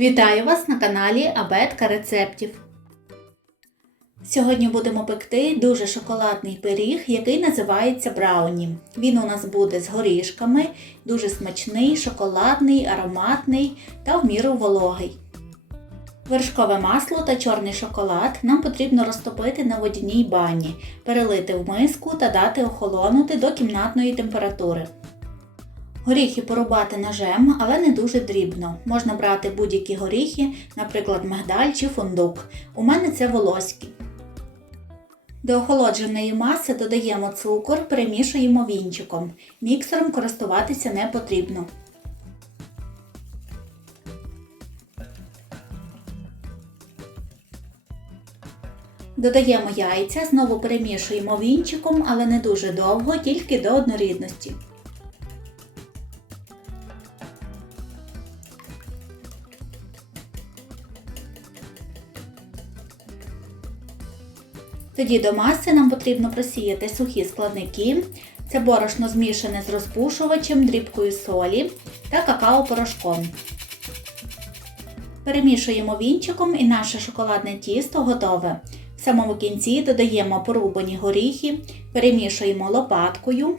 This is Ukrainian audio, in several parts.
Вітаю вас на каналі Абетка рецептів. Сьогодні будемо пекти дуже шоколадний пиріг, який називається брауні. Він у нас буде з горішками, дуже смачний, шоколадний, ароматний та в міру вологий. Вершкове масло та чорний шоколад нам потрібно розтопити на водяній бані, перелити в миску та дати охолонути до кімнатної температури. Горіхи порубати ножем, але не дуже дрібно. Можна брати будь-які горіхи, наприклад, мигдаль чи фундук. У мене це волоські. До охолодженої маси додаємо цукор, перемішуємо вінчиком. Міксером користуватися не потрібно. Додаємо яйця, знову перемішуємо вінчиком, але не дуже довго, тільки до однорідності. Тоді до маси нам потрібно просіяти сухі складники. Це борошно змішане з розпушувачем, дрібкою солі та какао-порошком. Перемішуємо вінчиком і наше шоколадне тісто готове. В самому кінці додаємо порубані горіхи, перемішуємо лопаткою.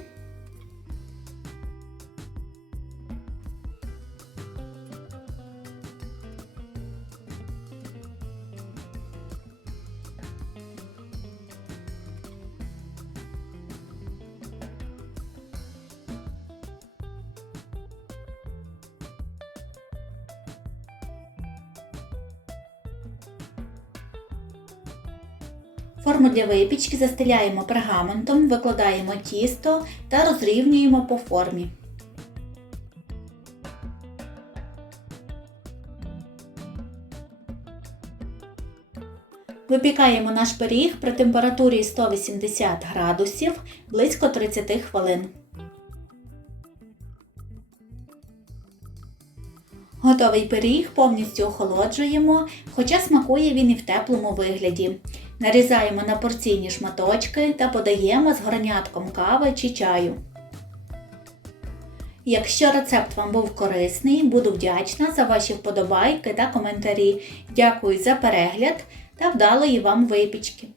Форму для випічки застеляємо пергаментом, викладаємо тісто та розрівнюємо по формі. Випікаємо наш пиріг при температурі 180 градусів близько 30 хвилин. Готовий пиріг повністю охолоджуємо, хоча смакує він і в теплому вигляді. Нарізаємо на порційні шматочки та подаємо з горнятком кави чи чаю. Якщо рецепт вам був корисний, буду вдячна за ваші вподобайки та коментарі. Дякую за перегляд та вдалої вам випічки!